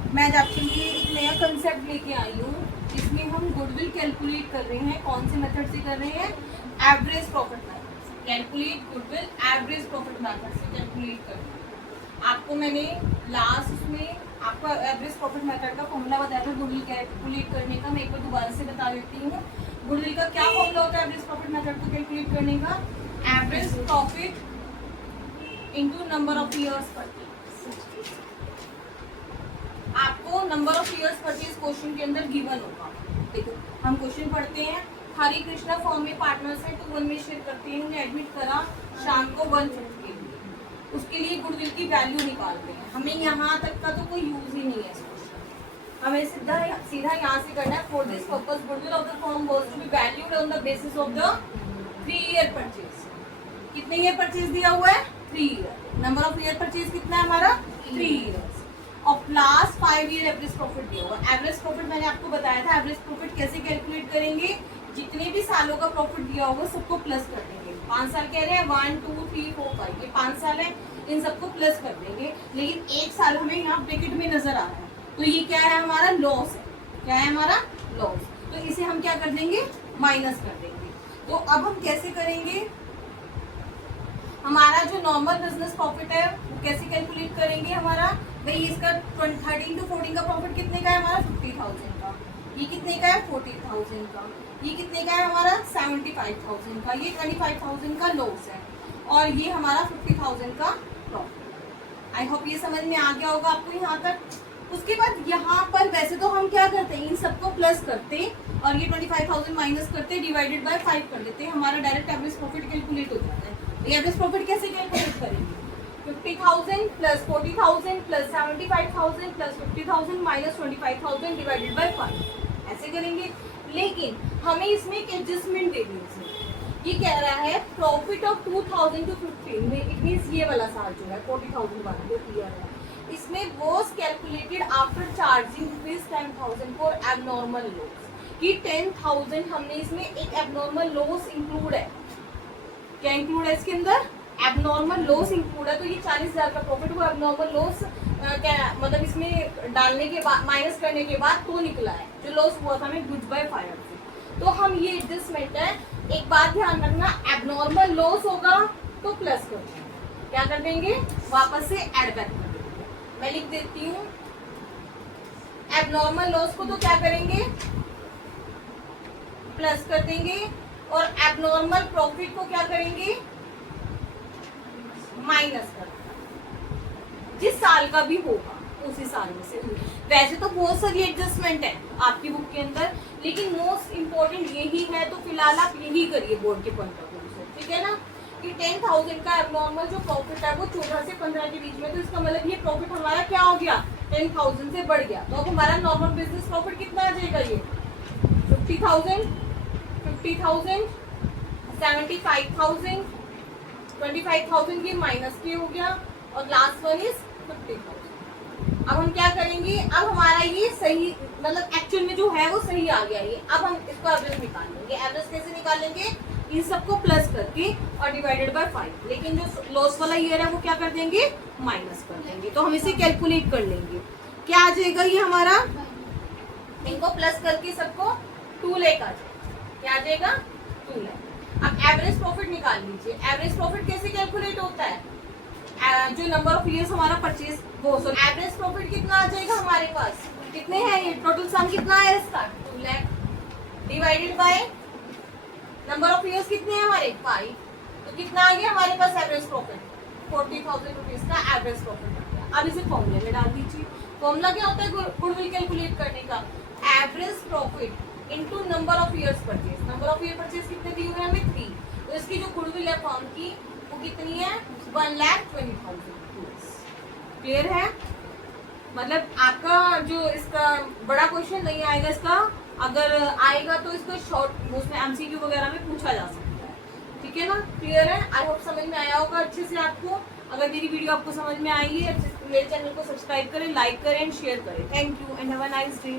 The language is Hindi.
मैं आज आपके लिए एक नया कंसेप्ट लेके आई हूँ जिसमें हम गुडविल कैलकुलेट कर रहे हैं। कौन से मेथड से कर रहे हैं? एवरेज प्रॉफिट मेथड से। Calculate goodwill average profit method से कैलकुलेट कर रहे हैं। आपको मैंने लास्ट में आपका एवरेज प्रॉफिट मेथड का फॉर्मूला बताया था गुडविल कैलकुलेट करने का। मैं एक बार दोबारा से बता देती हूँ। गुडविल का क्या फॉर्मूला होता है एवरेज प्रॉफिट मेथड को कैलकुलेट करने का? Average profit into number of years purchase. आपको number of years purchase question के अंदर गिवन होगा। देखो हम क्वेश्चन पढ़ते हैं। हरे कृष्णा फॉर्म में पार्टनर्स है तो 1 में शेयर करते हैं। उन्हें एडमिट करा शाम को 1:50 के लिए। उसके लिए गुडविल की वैल्यू निकालते हैं। हमें यहाँ तक का तो कोई यूज ही नहीं है इस क्वेश्चन। हमें सीधा यहाँ से करना है। For this purpose goodwill of the firm was to be valued on the basis of the 3 year purchase. कितने ईयर परचेज दिया हुआ है? 3 year. Number of year purchase कितना है हमारा? 3 ईयर्स। और लास्ट 5 ईयर एवरेज प्रॉफिट दिया हुआ। एवरेज प्रॉफिट मैंने आपको बताया था। एवरेज प्रॉफिट कैसे कैलकुलेट करेंगे? जितने भी सालों का प्रॉफिट दिया होगा सबको प्लस कर देंगे। 5 साल कह रहे हैं, 1 2 3 4 5, ये 5 साल है, इन सबको प्लस कर देंगे। लेकिन एक साल हमें यहाँ ब्रैकेट में नजर आ रहा है तो ये क्या है? हमारा लॉस है। क्या है हमारा? लॉस। तो इसे हम क्या कर देंगे? माइनस कर देंगे। तो अब हम कैसे करेंगे? हमारा जो नॉर्मल बिजनेस प्रॉफिट है वो कैसे कैलकुलेट करेंगे? हमारा भाई इसका 13 to 14 का प्रॉफिट कितने का है? हमारा 50,000 का। ये कितने का है? 40,000 का। ये कितने का है? हमारा 75,000 का। ये 25,000 का लॉस है और ये हमारा 50,000 का प्रॉफिट। आई होप ये समझ में आ गया होगा आपको यहाँ तक। उसके बाद यहाँ पर वैसे तो हम क्या करते हैं, इन सबको प्लस करते और ये 25,000 माइनस करते, डिवाइडेड बाय 5 कर देते, हमारा डायरेक्ट एवरेज प्रॉफिट कैलकुलेट हो जाता है। एवरेज प्रॉफिट कैसे कैलकुलेट करेंगे? 50,000 plus 40,000 plus 75,000 plus 50,000 minus 25,000 divided by 5 ऐसे करेंगे। लेकिन हमें इसमें एक एडजस्टमेंट देनी है। ये कह रहा है प्रॉफिट ऑफ 2,000 टू 15 में, इट मींस ये वाला साल जो है 40,000 वाला जो क्लियर है, इसमें was calculated after charging rupees 10,000 for abnormal loss. कि 10,000 हमने इसमें एक एबनॉर्मल लॉस इंक्लूड है। क्या इंक्लूड है इसके अंदर? एबनॉर्मल लॉस इंक्लूड है। तो ये 40,000 का प्रॉफिट वो एबनॉर्मल लॉस क्या मतलब इसमें डालने के बाद माइनस करने के बाद तो निकला है जो लॉस हुआ था हमें गुड्स बाय फायर से। तो हम ये एडजस्टमेंट है। एक बात ध्यान रखना, एबनॉर्मल लॉस होगा तो प्लस कर देंगे, क्या कर देंगे? वापस से ऐड बैक कर देंगे। मैं लिख देती हूँ एबनॉर्मल लॉस को तो क्या करेंगे? प्लस कर देंगे और एबनॉर्मल प्रॉफिट को क्या करेंगे? माइनस कर देंगे। जिस साल का भी होगा उसी साल में से। वैसे तो बहुत सारी एडजस्टमेंट है आपकी बुक के अंदर, लेकिन मोस्ट इंपॉर्टेंट यही है तो फिलहाल आप यही करिए बोर्ड के पॉइंट ऑफ व्यू से, ठीक है ना? कि 10,000 का एबनॉर्मल जो प्रॉफिट है वो 14 से 15 के बीच में, तो इसका मतलब ये प्रॉफिट हमारा क्या हो गया? 10,000 से बढ़ गया। तो अब हमारा नॉर्मल बिजनेस प्रॉफिट कितना आ जाएगा? ये 50,000, 50,000, 75,000, 25,000 ये माइनस के हो गया और लास्ट वन इज 50,000। अब हम क्या करेंगे? अब हमारा ये सही मतलब एक्चुअल में जो है वो सही आ गया ये। अब हम इसको एवरेज निकाल लेंगे। एवरेज कैसे निकालेंगे? इन सबको प्लस करके और डिवाइडेड बाय 5। लेकिन जो लॉस वाला ईयर है वो क्या कर देंगे? माइनस कर देंगे। तो हम इसे कैलकुलेट कर लेंगे। क्या आ जाएगा ये हमारा? इनको प्लस करके सबको 2 लाख आ जाएगा। क्या आ जाएगा? 2 लाख। अब एवरेज प्रॉफिट निकाल लीजिए। एवरेज प्रॉफिट कैसे कैलकुलेट होता है? जो नंबर ऑफ ईयर्स हमारा परचेज वो एवरेज प्रॉफिट कितना आ जाएगा हमारे पास? कितने हैं ये? टोटल सम कितना है इसका? 2 lakh divided by number of years कितने हैं हमारे? 5। तो कितना आ गया हमारे पास एवरेज प्रॉफिट? 40,000 रुपीज का एवरेज प्रॉफिट आ गया। अब इसे फॉर्मूले में डाल दीजिए। फॉर्मूला क्या होता है गुडविल कैलकुलेट करने का? Average profit into number of years purchase. Number of year purchase कितने दिए हुए हैं हमें? 3। तो इसकी जो गुडविल है फॉर्म की वो कितनी है? 1,20,000। क्लियर है? मतलब आपका जो इसका बड़ा क्वेश्चन नहीं आएगा, इसका अगर आएगा तो इसको शॉर्ट उसमें एमसीक्यू वगैरह में पूछा जा सकता है, ठीक है ना? क्लियर है? आई होप समझ में आया होगा अच्छे से आपको। अगर मेरी वीडियो आपको समझ में आई है, मेरे चैनल को सब्सक्राइब करें, लाइक करें एंड शेयर करें। Thank you and have a nice day.